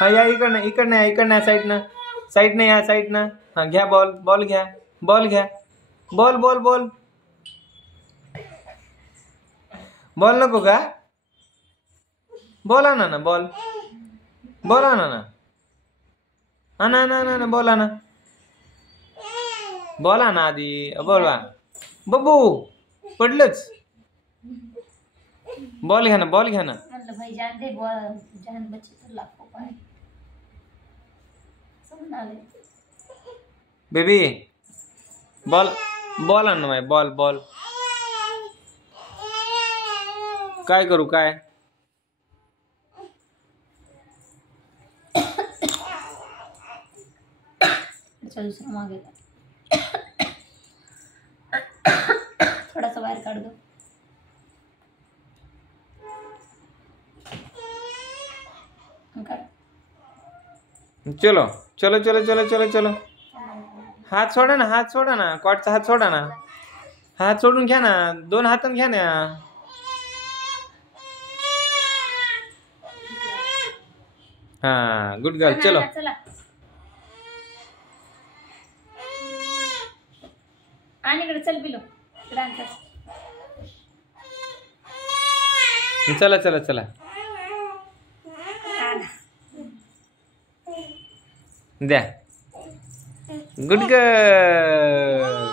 हा या इकडनं इकडनं या इकडनं साईडनं या साईडनं. हा घ्या बॉल घ्या बॉल नको का? बॉल आणा ना बॉल आणा ना आणा बॉल आणा आधी बोलवा बब्बू पडलंच. बॉल घ्या ना मतलब भाई जान दे जान बच्चे तो लाखों पाए समझ ना ले बेबी बॉल आण ना बॉल काय करू काय? चल दूसरा मांगे थोड़ा सा बाहर काट दो. चलो हात सोडा ना कॉटचा हात सोडा ना. हात सोडून घ्या ना 2 हाताने घ्या ना. हा गुड गर्ल चलो. चला आणि इकडे चल बिलो चला द्या गुड गर्ल.